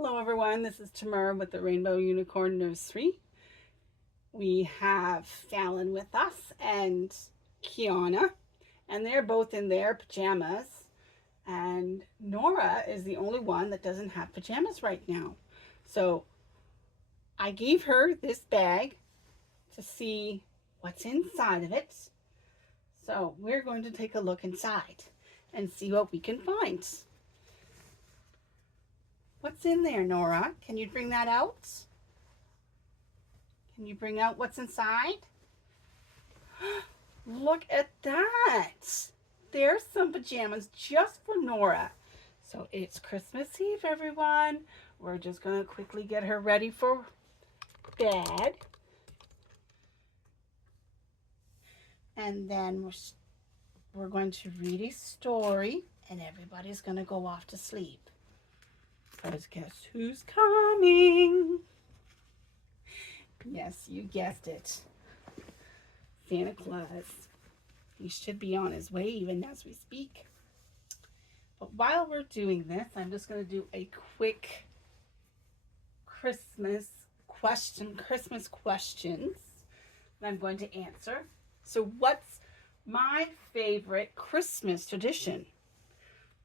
Hello everyone, this is Temera with the Rainbow Unicorn Nursery. We have Fallon with us and Kiana, and they're both in their pajamas. And Nora is the only one that doesn't have pajamas right now. So I gave her this bag to see what's inside of it. So we're going to take a look inside and see what we can find. What's in there, Nora? Can you bring that out? Can you bring out what's inside? Look at that. There's some pajamas just for Nora. So it's Christmas Eve, everyone. We're just going to quickly get her ready for bed. And then we're going to read a story, and everybody's going to go off to sleep. Because guess who's coming? Yes, you guessed it. Santa Claus. He should be on his way even as we speak. But while we're doing this, I'm just going to do a quick Christmas questions that I'm going to answer. So what's my favorite Christmas tradition?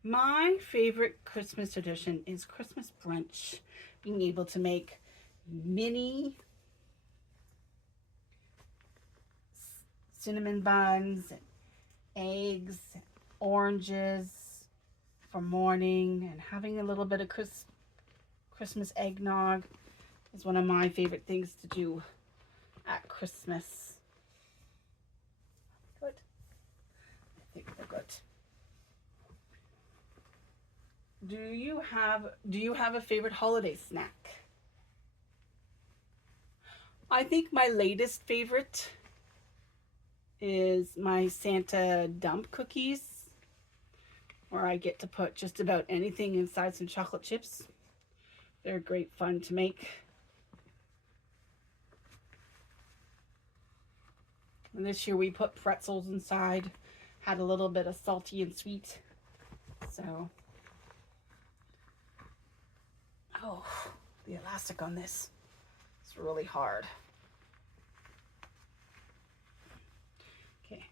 My favorite Christmas tradition is Christmas brunch. Being able to make mini cinnamon buns, and eggs, and oranges for morning, and having a little bit of Christmas eggnog is one of my favorite things to do at Christmas. Good. I think they're good. Do you have a favorite holiday snack? I think my latest favorite is my Santa dump cookies, where I get to put just about anything inside some chocolate chips. They're great fun to make. And this year we put pretzels inside, had a little bit of salty and sweet. So, oh, the elastic on this is really hard. Okay,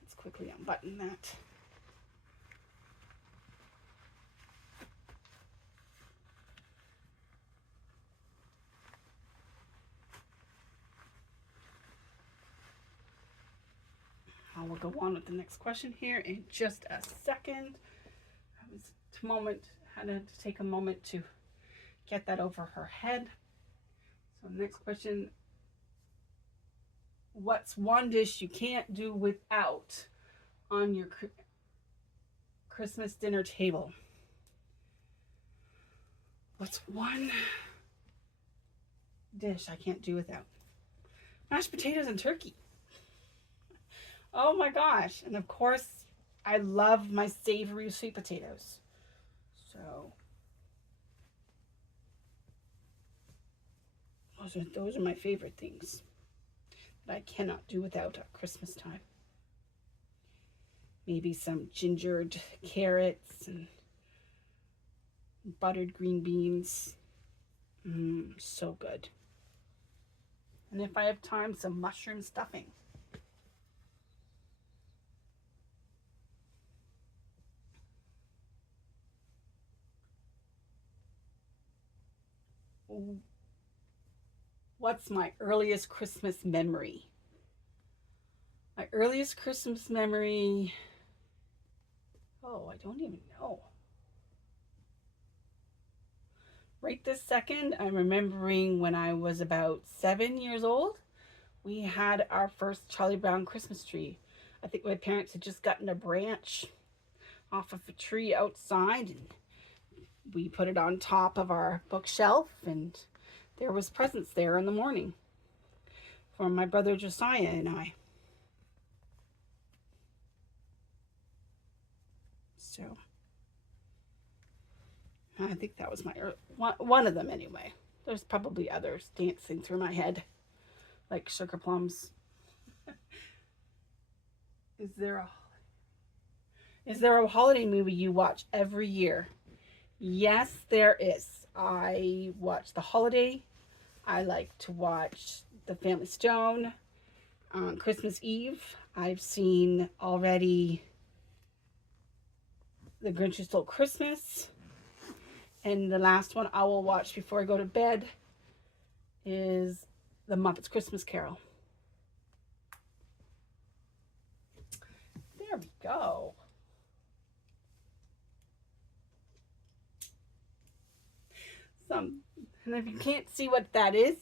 let's quickly unbutton that. I will go on with the next question here in just a second. Had to take a moment to get that over her head. So next question, what's one dish you can't do without on your Christmas dinner table? What's one dish I can't do without? Mashed potatoes and turkey. Oh my gosh. And of course, I love my savory sweet potatoes. So those are my favorite things that I cannot do without at Christmas time. Maybe some gingered carrots and buttered green beans. So good. And if I have time, some mushroom stuffing. What's my earliest Christmas memory? My earliest Christmas memory, I don't even know. Right this second, I'm remembering when I was about 7 years old, we had our first Charlie Brown Christmas tree. I think my parents had just gotten a branch off of a tree outside, and we put it on top of our bookshelf, and there was presents there in the morning for my brother Josiah and I. So I think that was my one of them anyway. There's probably others dancing through my head, like sugar plums. Is there a holiday movie you watch every year? Yes, there is. I watch The Holiday. I like to watch The Family Stone on Christmas Eve. I've seen already The Grinch Who Stole Christmas. And the last one I will watch before I go to bed is The Muppets Christmas Carol. There we go. And if you can't see what that is,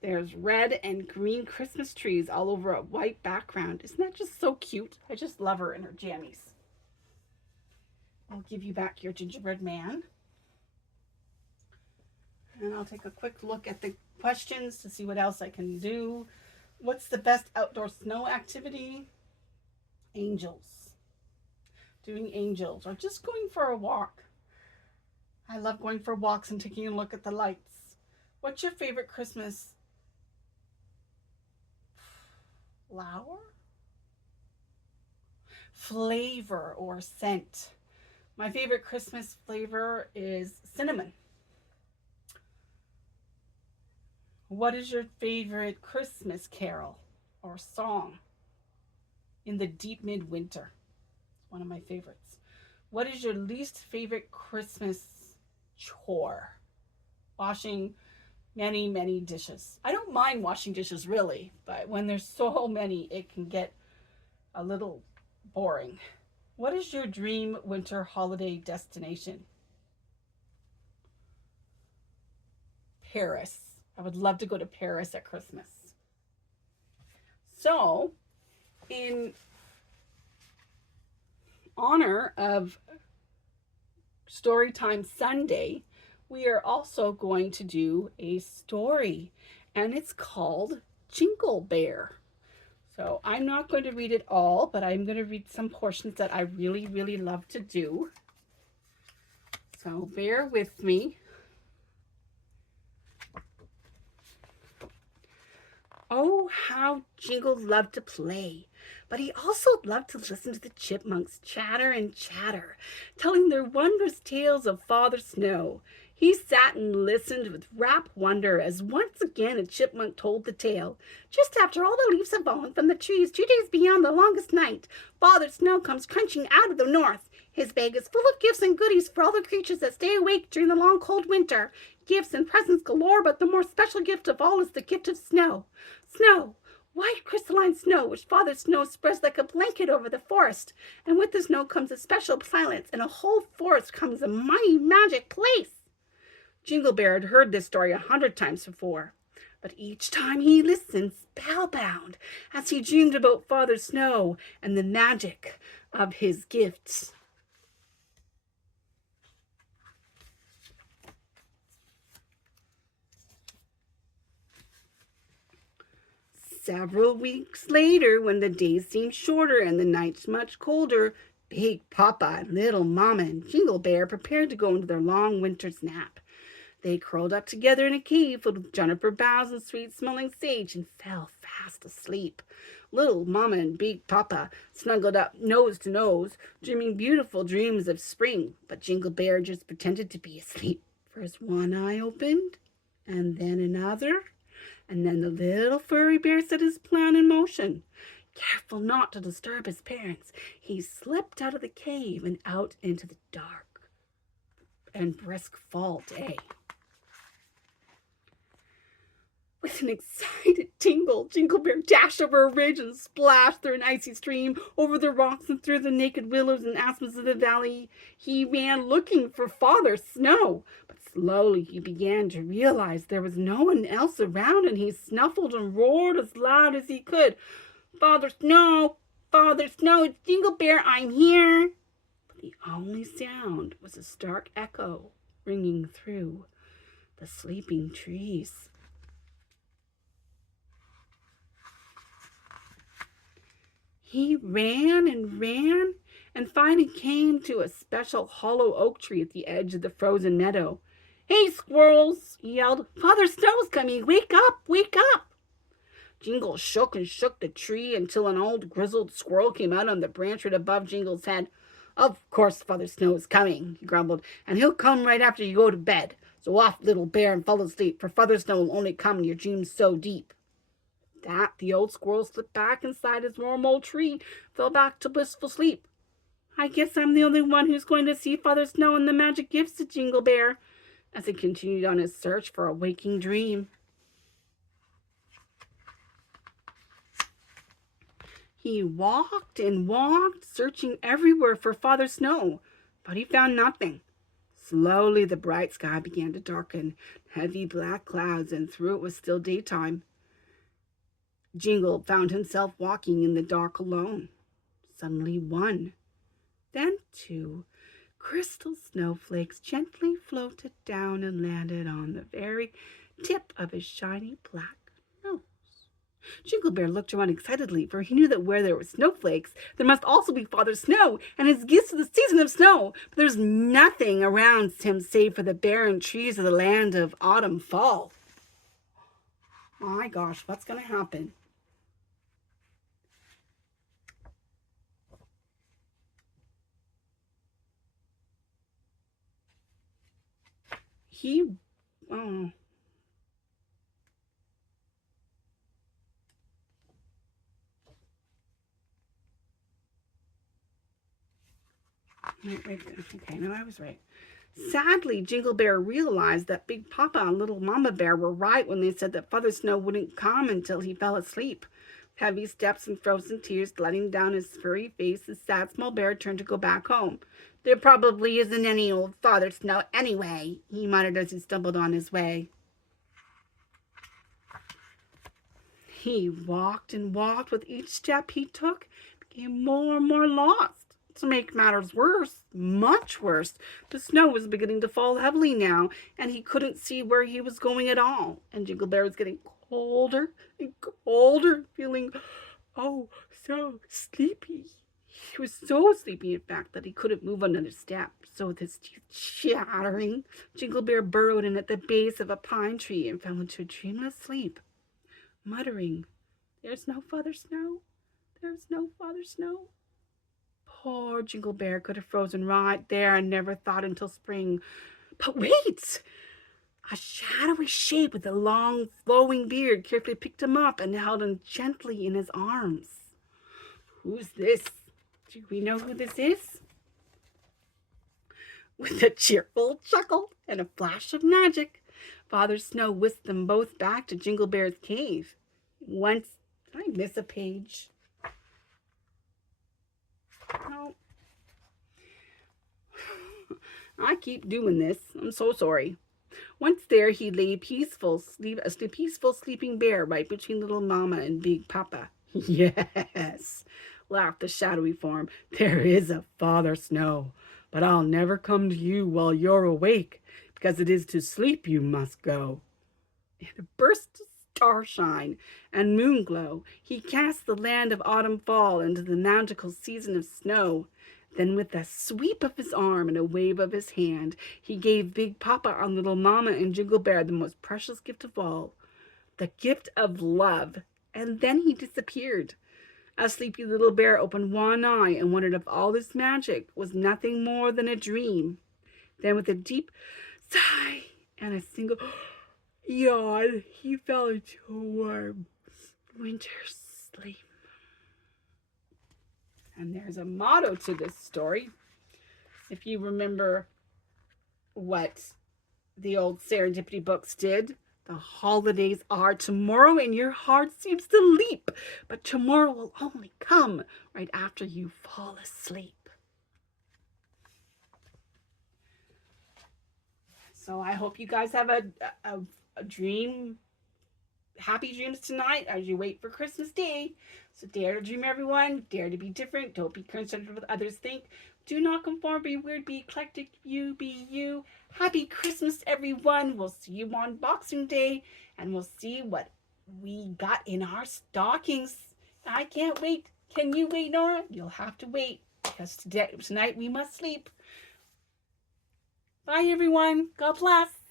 there's red and green Christmas trees all over a white background. Isn't that just so cute? I just love her in her jammies. I'll give you back your gingerbread man. And I'll take a quick look at the questions to see what else I can do. What's the best outdoor snow activity? Angels. Doing angels or just going for a walk. I love going for walks and taking a look at the lights. What's your favorite Christmas flower? Flavor or scent. My favorite Christmas flavor is cinnamon. What is your favorite Christmas carol or song? In the Deep Midwinter. It's one of my favorites. What is your least favorite Christmas chore? Washing many, many dishes. I don't mind washing dishes really, but when there's so many, it can get a little boring. What is your dream winter holiday destination? Paris. I would love to go to Paris at Christmas. So, in honor of Storytime Sunday, we are also going to do a story, and it's called Jingle Bear. So I'm not going to read it all, but I'm going to read some portions that I really, really love to do. So bear with me. Oh, how Jingle loved to play, but he also loved to listen to the chipmunks chatter and chatter, telling their wondrous tales of Father Snow. He sat and listened with rapt wonder as once again a chipmunk told the tale. Just after all the leaves have fallen from the trees, 2 days beyond the longest night, Father Snow comes crunching out of the north. His bag is full of gifts and goodies for all the creatures that stay awake during the long cold winter. Gifts and presents galore, but the more special gift of all is the gift of snow. Snow, white crystalline snow, which Father Snow spreads like a blanket over the forest. And with the snow comes a special silence, and a whole forest comes a mighty magic place. Jingle Bear had heard this story 100 times before, but each time he listened spellbound as he dreamed about Father Snow and the magic of his gifts. Several weeks later, when the days seemed shorter and the nights much colder, Big Papa and Little Mama and Jingle Bear prepared to go into their long winter's nap. They curled up together in a cave filled with juniper boughs and sweet-smelling sage and fell fast asleep. Little Mama and Big Papa snuggled up nose to nose, dreaming beautiful dreams of spring, but Jingle Bear just pretended to be asleep. First one eye opened, and then another, and then the little furry bear set his plan in motion. Careful not to disturb his parents, he slipped out of the cave and out into the dark and brisk fall day. With an excited tingle, Jingle Bear dashed over a ridge and splashed through an icy stream, over the rocks and through the naked willows and aspens of the valley. He ran looking for Father Snow, but slowly he began to realize there was no one else around, and he snuffled and roared as loud as he could. Father Snow, it's Jingle Bear, I'm here. But the only sound was a stark echo ringing through the sleeping trees. He ran and finally came to a special hollow oak tree at the edge of the frozen meadow. Hey, squirrels, he yelled. Father Snow's coming. Wake up, wake up. Jingle shook and shook the tree until an old grizzled squirrel came out on the branch right above Jingle's head. "Of course Father Snow is coming," he grumbled, "and he'll come right after you go to bed. So off, little bear, and fall asleep, for Father Snow will only come in your dreams so deep." That the old squirrel slipped back inside his warm old tree, fell back to blissful sleep. "I guess I'm the only one who's going to see Father Snow and the magic gifts," said Jingle Bear, as he continued on his search for a waking dream. He walked and walked, searching everywhere for Father Snow, but he found nothing. Slowly the bright sky began to darken, heavy black clouds, and through it was still daytime. Jingle found himself walking in the dark alone. Suddenly one, then two crystal snowflakes gently floated down and landed on the very tip of his shiny black nose. Jingle Bear looked around excitedly, for he knew that where there were snowflakes, there must also be Father Snow and his gifts for the season of snow. But there was nothing around him save for the barren trees of the land of autumn fall. My gosh, what's going to happen? Oh, wait, okay, no, I was right. Sadly, Jingle Bear realized that Big Papa and Little Mama Bear were right when they said that Father Snow wouldn't come until he fell asleep. Heavy steps and frozen tears gliding down his furry face, the sad small bear turned to go back home. "There probably isn't any old Father Snow anyway," he muttered as he stumbled on his way. He walked and walked. With each step he took, became more and more lost. To make matters worse, much worse, the snow was beginning to fall heavily now, and he couldn't see where he was going at all. And Jingle Bear was getting colder and colder, feeling, oh, so sleepy. He was so sleepy, in fact, that he couldn't move another step. So with his teeth chattering, Jingle Bear burrowed in at the base of a pine tree and fell into a dreamless sleep, muttering, "There's no Father Snow. There's no Father Snow." Poor Jingle Bear could have frozen right there and never thought until spring. But wait! A shadowy shape with a long, flowing beard carefully picked him up and held him gently in his arms. Who's this? Do we know who this is? With a cheerful chuckle and a flash of magic, Father Snow whisked them both back to Jingle Bear's cave. Once, did I miss a page? No. I keep doing this. I'm so sorry. Once there, he lay a peaceful sleeping bear right between Little Mama and Big Papa. "Yes," laughed the shadowy form, "there is a Father Snow, but I'll never come to you while you're awake, because it is to sleep you must go." In a burst of starshine and moonglow, he cast the land of autumn fall into the magical season of snow. Then with a sweep of his arm and a wave of his hand, he gave Big Papa and Little Mama and Jingle Bear the most precious gift of all, the gift of love. And then he disappeared. A sleepy little bear opened one eye and wondered if all this magic was nothing more than a dream. Then with a deep sigh and a single yawn, he fell into a warm winter sleep. And there's a motto to this story. If you remember what the old Serendipity books did, the holidays are tomorrow and your heart seems to leap, but tomorrow will only come right after you fall asleep. So I hope you guys have a dream, happy dreams tonight as you wait for Christmas Day. So dare to dream, everyone. Dare to be different. Don't be concerned with what others think. Do not conform, be weird, be eclectic. You be you. Happy Christmas, everyone. We'll see you on Boxing Day, and we'll see what we got in our stockings. I can't wait. Can you wait, Nora? You'll have to wait, because tonight we must sleep. Bye, everyone. God bless.